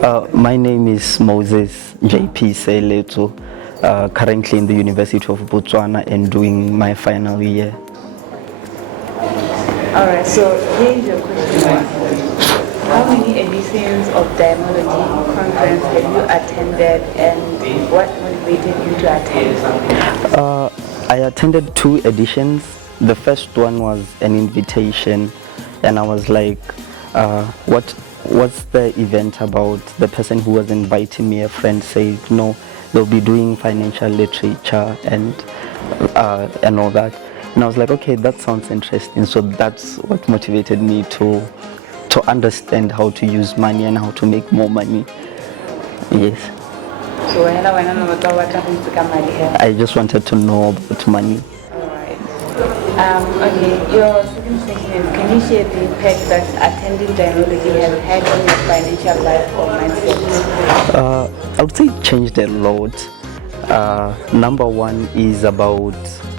My name is Moses JP Seeletso, currently in the University of Botswana and doing my final year. Alright, so here's your question. How many editions of Dimeology conference have you attended and what motivated you to attend? I attended 2 editions. The first one was an invitation and I was like, what's the event about? The person who was inviting me, a friend, said no, they'll be doing financial literature and all that. And I was like, okay, that sounds interesting. So that's what motivated me to understand how to use money and how to make more money. Yes. So I just wanted to know about money. Alright. Okay, your second question is, can you share the impact that attending Dimeology has had on your financial life or mindset? I would say it changed a lot. Number one is about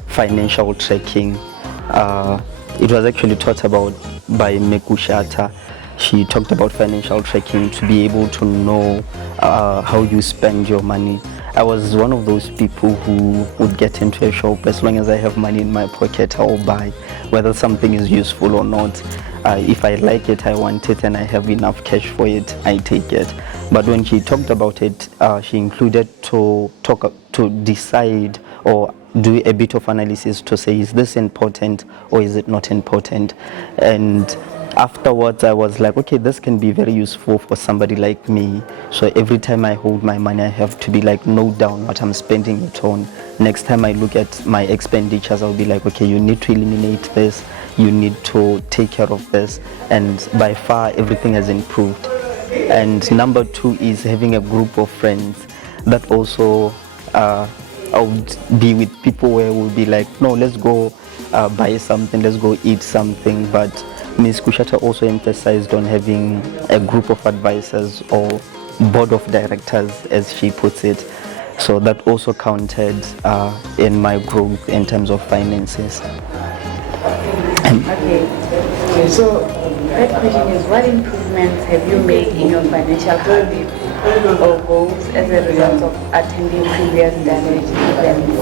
financial tracking. It was actually taught about by Kushatha. She talked about financial tracking to be able to know how you spend your money. I was one of those people who would get into a shop. As long as I have money in my pocket, I'll buy, whether something is useful or not. If I like it, I want it, and I have enough cash for it, I take it. But when she talked about it, she included to decide or do a bit of analysis to say, is this important or is it not important? And afterwards I was like, okay, this can be very useful for somebody like me. So every time I hold my money, I have to be like, note down what I'm spending it on. Next time I look at my expenditures, I'll be like, okay, you need to eliminate this, you need to take care of this. And by far everything has improved. And number 2 is having a group of friends that also I would be with people where we'll be like, no, let's go buy something, let's go eat something. But Ms. Kushatha also emphasized on having a group of advisors or board of directors, as she puts it. So that also counted in my growth in terms of finances. Okay, so that question is, what improvements have you made in your financial habits or goals as a result of attending previous Dimeology events?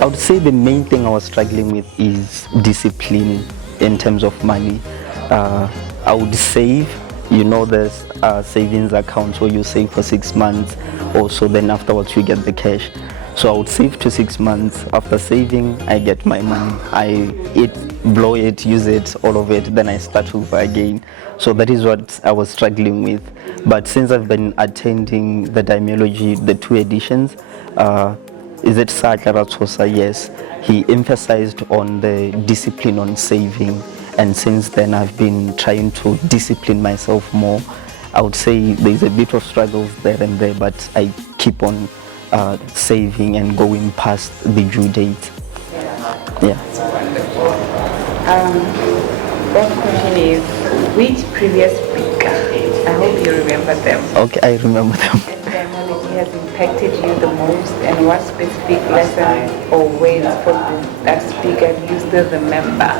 I would say the main thing I was struggling with is discipline in terms of money. I would save, there's savings accounts where you save for 6 months or so, then afterwards you get the cash. So I would save to 6 months. After saving, I get my money. I eat, blow it, use it, all of it, then I start over again. So that is what I was struggling with. But since I've been attending the Dimeology, the 2 editions, is it Seatla Ratshosa? Yes. He emphasized on the discipline on saving. And since then, I've been trying to discipline myself more. I would say there's a bit of struggles there and there, but I keep on saving and going past the due date. Yeah. That question is, which previous speaker, I hope you remember them. Okay, I remember them. And Dimeology has impacted you the most, and what specific lesson or ways from that speaker you still remember?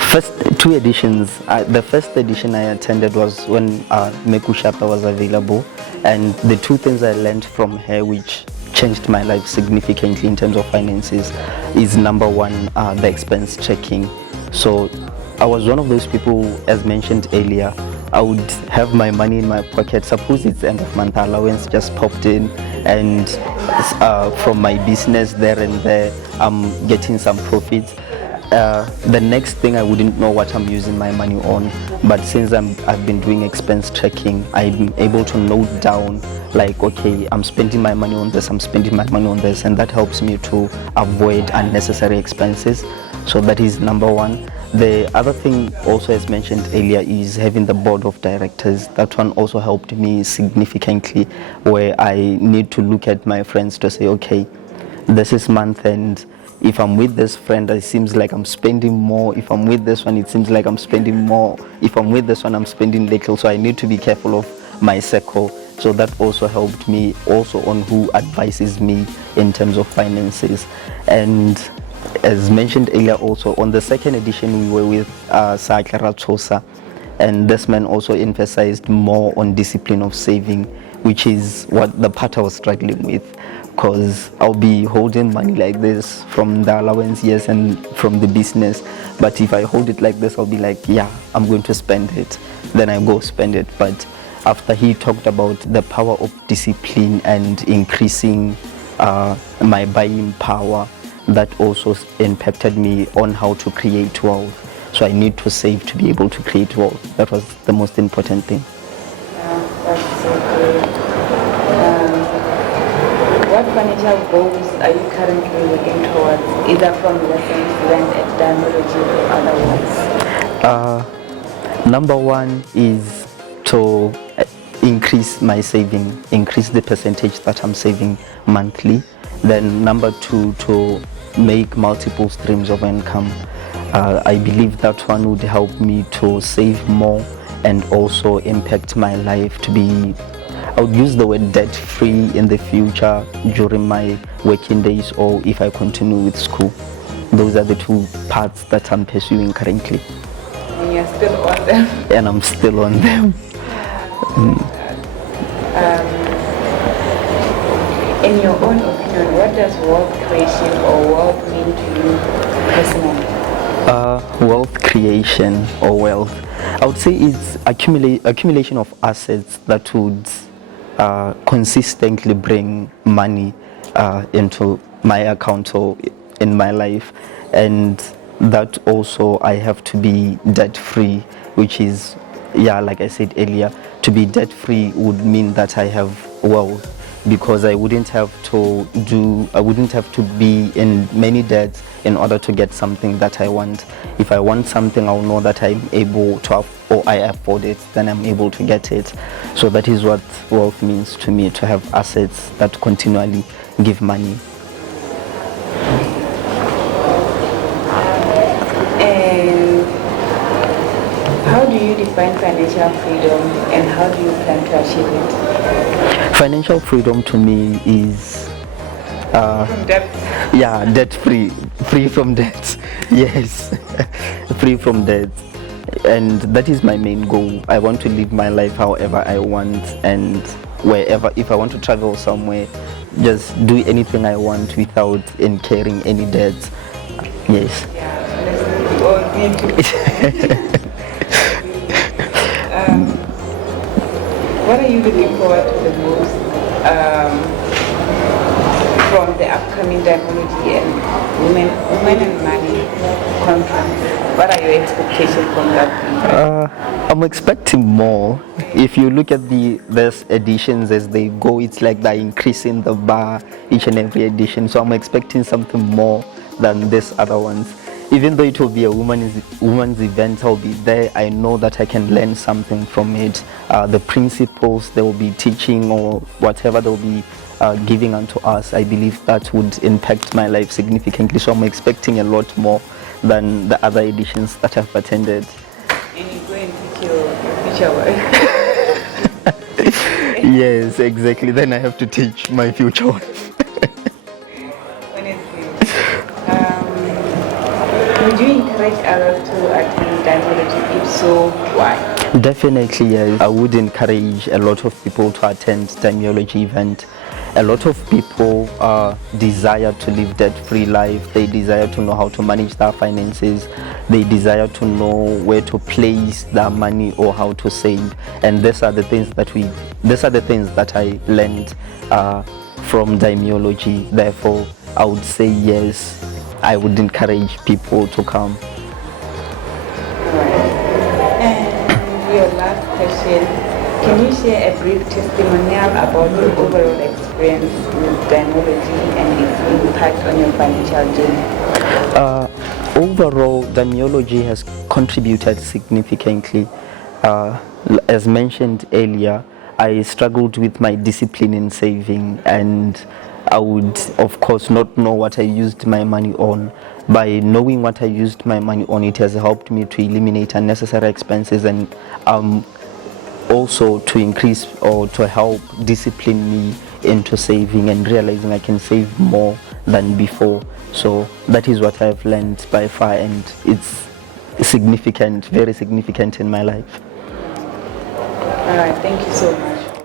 First 2 editions. The first edition I attended was when Kushatha was available, and the 2 things I learned from her which changed my life significantly in terms of finances is number 1, the expense checking. So I was one of those people, as mentioned earlier, I would have my money in my pocket. Suppose it's end of month allowance just popped in, and from my business there and there, I'm getting some profits. The next thing, I wouldn't know what I'm using my money on, but since I've been doing expense tracking, I'm able to note down, like, okay, I'm spending my money on this, I'm spending my money on this, and that helps me to avoid unnecessary expenses. So that is number 1. The other thing, also as mentioned earlier, is having the board of directors. That one also helped me significantly, where I need to look at my friends to say, okay, this is month end. If I'm with this friend, it seems like I'm spending more. If I'm with this one, it seems like I'm spending more. If I'm with this one, I'm spending little. So I need to be careful of my circle. So that also helped me also on who advises me in terms of finances. And as mentioned earlier also, on the second edition, we were with Seatla Ratshosa. And this man also emphasized more on discipline of saving, which is what the part I was struggling with, because I'll be holding money like this from the allowance, yes, and from the business. But if I hold it like this, I'll be like, yeah, I'm going to spend it. Then I go spend it. But after he talked about the power of discipline and increasing my buying power, that also impacted me on how to create wealth. So I need to save to be able to create wealth. That was the most important thing. That's so good. What financial goals are you currently working towards, either from lessons learned at Dimeology or otherwise? Number one is to increase my saving, increase the percentage that I'm saving monthly. Then number two, to make multiple streams of income. I believe that one would help me to save more and also impact my life to be, I would use the word debt-free in the future during my working days, or if I continue with school. Those are the two paths that I'm pursuing currently. And you're still on them. And I'm still on them. In your own opinion, what does wealth creation or wealth mean to you personally? Wealth creation or wealth, I would say it's accumulation of assets that would consistently bring money into my account or in my life, and that also I have to be debt free, which is, yeah, like I said earlier, to be debt free would mean that I have wealth, because I wouldn't have to be in many debts in order to get something that I want. If I want something, I'll know that I'm able to or I afford it, then I'm able to get it. So that is what wealth means to me, to have assets that continually give money. And how do you define financial freedom, and how do you plan to achieve it? Financial freedom to me is From debt. yeah, debt free from debt. Yes. Free from debt, and that is my main goal. I want to live my life however I want, and wherever, if I want to travel somewhere, just do anything I want without incurring any debts. Yes. Yeah, honestly, we all need to. What are you looking forward to the most from the upcoming Dimeology and Women and Money conference? What are your expectations from that? I'm expecting more. If you look at these editions as they go, it's like they're increasing the bar each and every edition. So I'm expecting something more than these other ones. Even though it will be a woman's event, I'll be there. I know that I can learn something from it. The principles they will be teaching, or whatever they'll be giving unto us, I believe that would impact my life significantly. So I'm expecting a lot more than the other editions that I've attended. And you go and teach your future wife. Yes, exactly. Then I have to teach my future wife. Honestly. Would you encourage others to attend Dimeology? If so, why? Definitely, yes. I would encourage a lot of people to attend Dimeology event. A lot of people desire to live debt-free life. They desire to know how to manage their finances. They desire to know where to place their money or how to save. And these are the things that I learned from Dimeology. Therefore, I would say yes. I would encourage people to come. And your last question, can you share a brief testimonial about your overall experience with Dimeology and its impact on your financial journey? Overall, Dimeology has contributed significantly. As mentioned earlier, I struggled with my discipline in saving, and I would, of course, not know what I used my money on. By knowing what I used my money on, it has helped me to eliminate unnecessary expenses, and also to increase or to help discipline me into saving and realizing I can save more than before. So that is what I've learned by far, and significant, very significant in my life. All right, thank you so much.